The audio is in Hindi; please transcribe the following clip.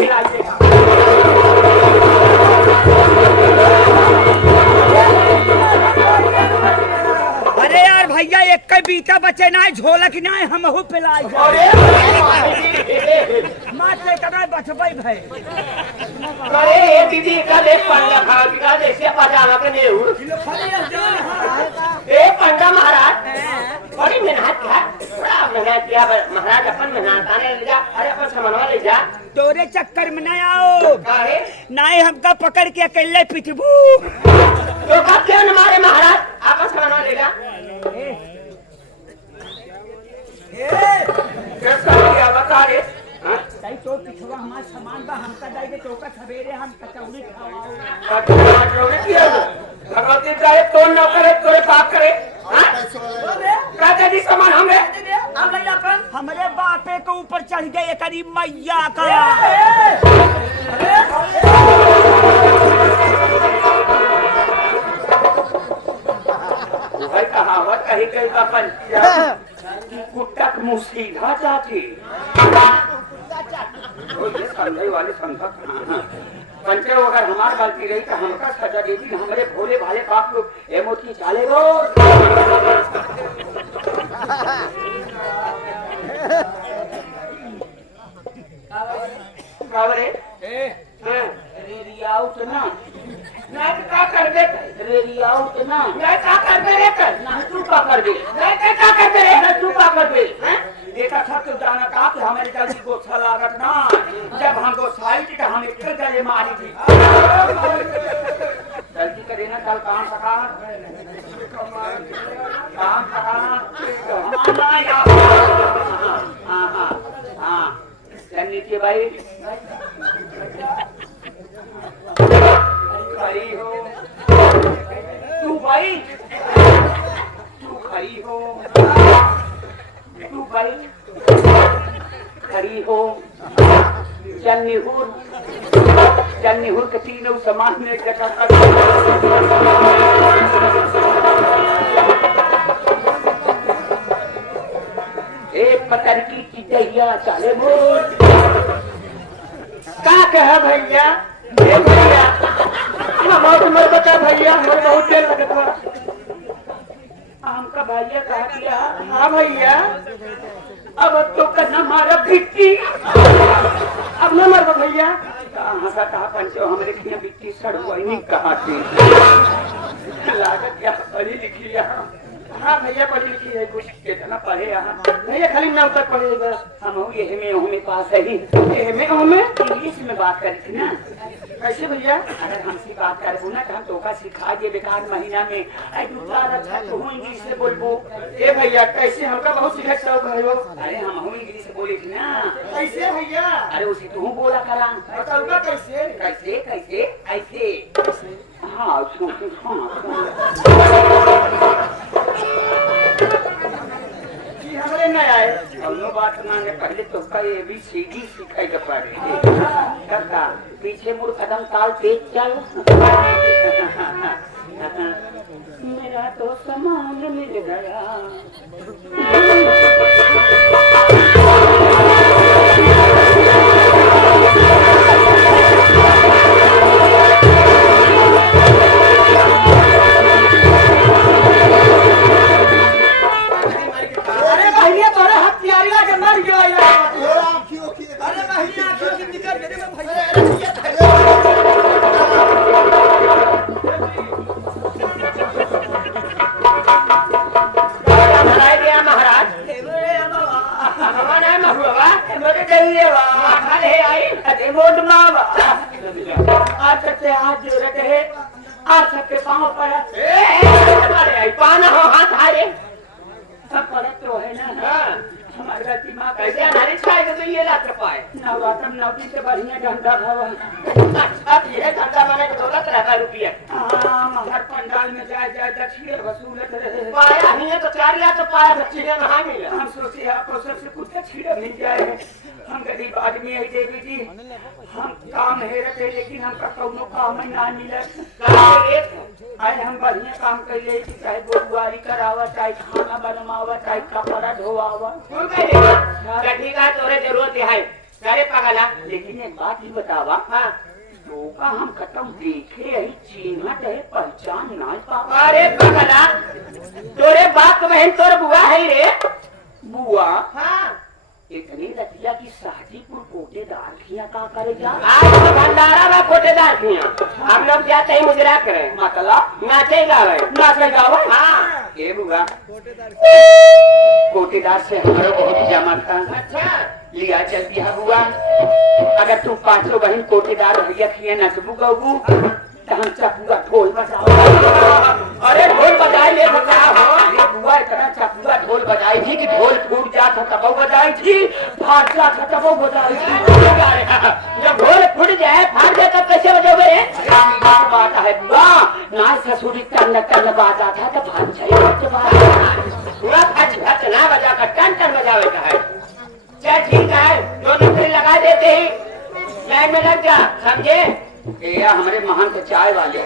खिलाइएगा। अरे यार भैया एक कई बीता बचे ना झोलक ना हम हो पिलाई माते कदा बचबै भाई। अरे ये दीदी का देख पंडा खा का जैसे पजामा के नहीं हूँ। ए पंडा महाराज बड़ी मेहनत है, बड़ा मेहनत किया महाराज, अपन मेहनत आने ले जा। अरे अपन सामानवा ले जा। तोरे चक्कर में ना आओ ना हमका पकड़ के अकेले पिटबू तो कब क्यों न मारे महाराज, आपन सामानवा ले जा। कैसा किया बता रे? सही तो पिछवा हमार सामान बा हमका दे दे तो का सवेरे हम कचौड़ी खावाओ। कचौड़ी किया भगवती चाहे तो न करे तोरे पाप करे। का दे दी सामान हमें अब नहीं अपन हमरे बापे के ऊपर चढ़ गए करी मैया का। भाई कहावत कही कही अपन कुत्ता मुँह सीधा जाके ये समझे वाले समझक पंचर अगर हमार गलती रही तो हमका सजा देती, हमारे भोले भाले बाप लोग ए मोती चाले गो। रेरियाउट ना ना का कर दे रेरियाउट ना ना का कर दे रे कर ना तू का कर दे ना का कर दे ना तू का कर दे हैं देखा था तो जाना का कि हमारे जल्दी को अच्छा लागत ना जब हमको साइड का हमें फिर गले मारी थी। जल्दी करे ना कल काम सका हमारा यार। हाँ हाँ हाँ नीचे भाई खड़ी हो तू भाई, तू खड़ी हो तू भाई खड़ी हो। जन्नीहुर के तीनों समान में जगह एक पतर की चिड़िया चाले मोर का कहा भैया भैया बहुत उम्र बता भैया हमारे बहुत देर लगता आम का भैया कहा दिया। हाँ भैया अब तो करना मारा भिट्टी अब न मर भैया हंसा कहा पंचो हमारे लिए बिट्टी सड़ वही कहा थी लागत क्या पढ़ी लिखी यहाँ। हाँ भैया पढ़ी लिखी है कुछ कितना पढ़े यहाँ भैया खाली 9 तक पढ़े बस। हम ये में पास है ही में इंग्लिश में बात करी थी ना। कैसे भैया अगर हमसे बात करूँ ना तो हम तो सिखा दिए बेकार महीना में इंग्लिश से बोलबो। ए भैया कैसे हमका बहुत सीखा शौक है वो। अरे हम इंग्लिश से बोले थी ना। कैसे भैया अरे उसे तू बोला करा बताऊंगा कैसे कैसे कैसे ऐसे। हाँ हमारे न आए दोनों बात मांगे पहले तो ABCD सीखे के पड़े करता पीछे मुड़ कदम ताल तेज चल। मेरा तो सामान मिल गया। पंडाल में जाए दक्षिण वसूलत रहे पाया ही तो 4 लाख तो पाया दक्षिण नहीं मिला। हम सोचे आपको सबसे कुछ दक्षिण मिल जाए। हम गरीब आदमी है देवी जी हम काम है रखे लेकिन हमका कौनो काम ना मिले। आए हम बढ़िया काम कर ले चाहे बोलवारी करावा चाहे खाना बनवावा चाहे कपड़ा धोवावा तोरे जरूरत है अरे पगला लेकिन एक बात ही बतावा, हाँ टोका हम खत्म देखे है, चिन्हत है, पहचान ना पावा। अरे पगला तोरे बाप बहन तोर बुआ है रे। बुआ हाँ इतनी रतिया की शादीपुर कोटेदार किया का करे जा। आज तो भंडारा में कोटेदार किया, हम लोग जाते हैं मुजरा करें, मतलब नाचे गावे। नाचे गावे। हाँ ए बुआ कोटेदार से हमारा बहुत जमा था। अच्छा लिया चल दिया बुआ, अगर तुम पांचों बहन कोटेदार भैया किए नचबू गबू तो हम चपुआ ढोल बजाओ। अरे ढोल बजाए ले बता हो। ये बुआ इतना चपुआ ढोल बजाई थी कि ढोल टूट जाता तब बजाई थी, फाट जाता तब बजाई थी। जब ढोल फूट जाए फाड़ जाए तब कैसे बजोगे रे? बात है बुआ, ना ससुरी टन टन बाजा था तो भाग जाए। पूरा फच फच ना बजा कर टन टन बजावे का है। चल ठीक है, दो नौकरी लगा देते ही लाइन में लग जा, समझे? ये हमारे महंत चाय वाले